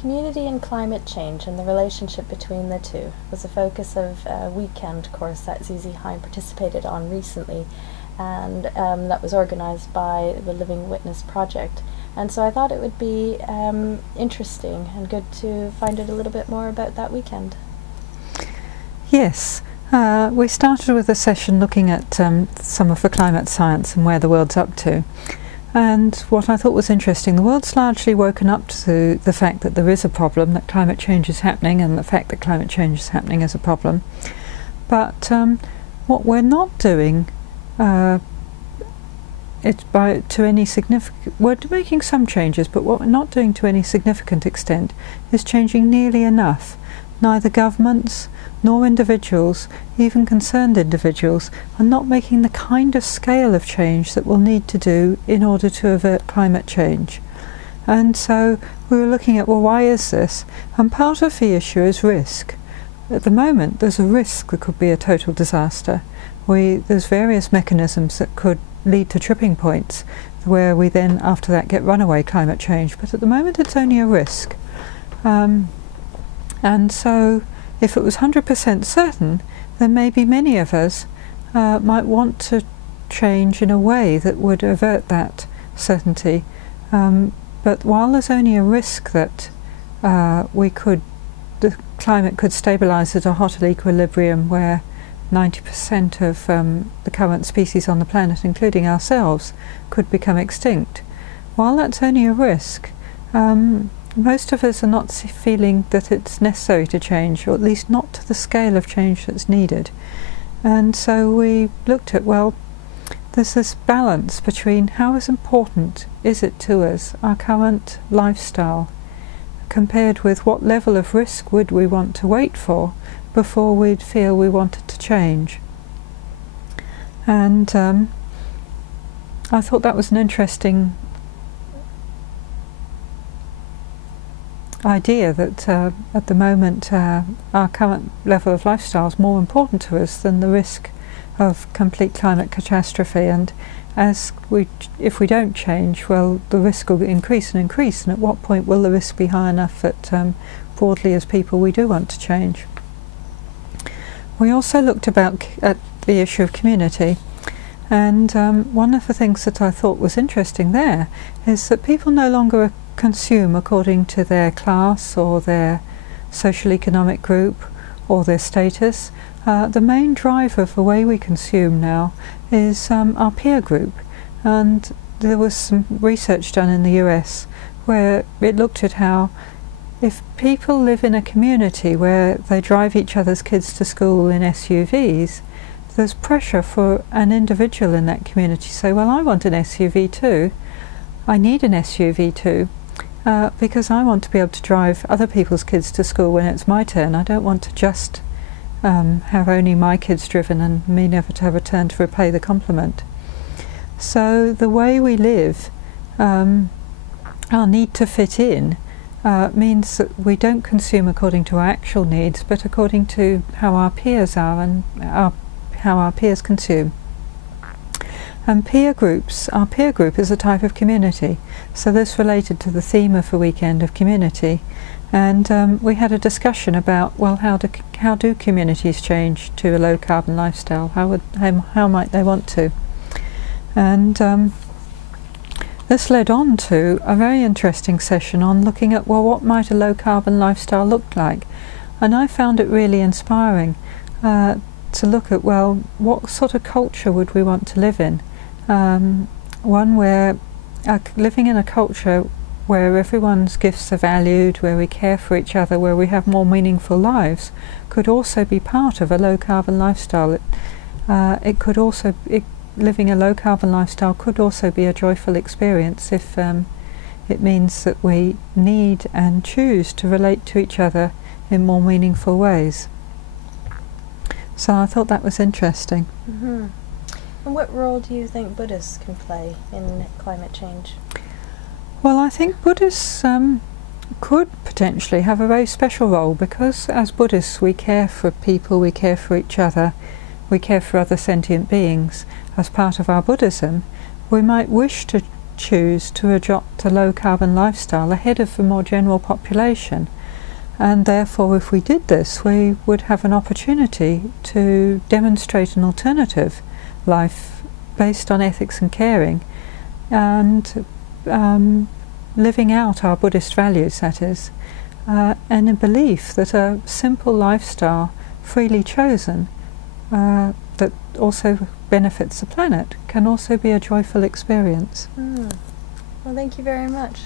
Community and climate change and the relationship between the two was a focus of a weekend course that Zee Zee participated on recently, and that was organised by the Living Witness Project. And so I thought it would be interesting and good to find out a little bit more about that weekend. Yes, we started with a session looking at some of the climate science and where the world's up to. And what I thought was interesting, the world's largely woken up to the fact that there is a problem, that climate change is happening, and the fact that climate change is happening is a problem. But what we're not doing, we're making some changes, but what we're not doing to any significant extent is changing nearly enough. Neither governments nor individuals, even concerned individuals, are not making the kind of scale of change that we'll need to do in order to avert climate change. And so we were looking at, well, why is this? And part of the issue is risk. At the moment, there's a risk there could be a total disaster. There's various mechanisms that could lead to tripping points, where we then, after that, get runaway climate change. But at the moment, it's only a risk. And so, if it was 100% certain, then maybe many of us might want to change in a way that would avert that certainty. But while there's only a risk that the climate could stabilise at a hotter equilibrium where 90% of the current species on the planet, including ourselves, could become extinct, while that's only a risk, most of us are not feeling that it's necessary to change, or at least not to the scale of change that's needed. And so we looked at, well, there's this balance between how important is it to us, our current lifestyle, compared with what level of risk would we want to wait for before we'd feel we wanted to change. And I thought that was an interesting idea, that at the moment our current level of lifestyle is more important to us than the risk of complete climate catastrophe. And if we don't change, well, the risk will increase and increase, and at what point will the risk be high enough that broadly as people we do want to change? We also looked at the issue of community, and one of the things that I thought was interesting there is that people no longer consume according to their class or their social economic group or their status. The main driver of the way we consume now is our peer group, and there was some research done in the US where it looked at how if people live in a community where they drive each other's kids to school in SUVs, there's pressure for an individual in that community to say, well, I want an SUV too, I need an SUV too, because I want to be able to drive other people's kids to school when it's my turn. I don't want to just have only my kids driven and me never to have a turn to repay the compliment. So the way we live, our need to fit in, means that we don't consume according to our actual needs, but according to how our peers are and how our peers consume. And peer groups, our peer group is a type of community, so this related to the theme of the weekend of community. And we had a discussion about, well, how do communities change to a low carbon lifestyle? How might they want to? And this led on to a very interesting session on looking at, well, what might a low carbon lifestyle look like? And I found it really inspiring to look at, well, what sort of culture would we want to live in? One where living in a culture where everyone's gifts are valued, where we care for each other, where we have more meaningful lives, could also be part of a low carbon lifestyle. Living a low carbon lifestyle could also be a joyful experience if it means that we need and choose to relate to each other in more meaningful ways. So I thought that was interesting. Mm-hmm. And what role do you think Buddhists can play in climate change? Well, I think Buddhists could potentially have a very special role, because as Buddhists we care for people, we care for each other, we care for other sentient beings. As part of our Buddhism, we might wish to choose to adopt a low carbon lifestyle ahead of the more general population. And therefore, if we did this, we would have an opportunity to demonstrate an alternative life based on ethics and caring, and living out our Buddhist values, that is, and a belief that a simple lifestyle, freely chosen, that also benefits the planet, can also be a joyful experience. Well, thank you very much.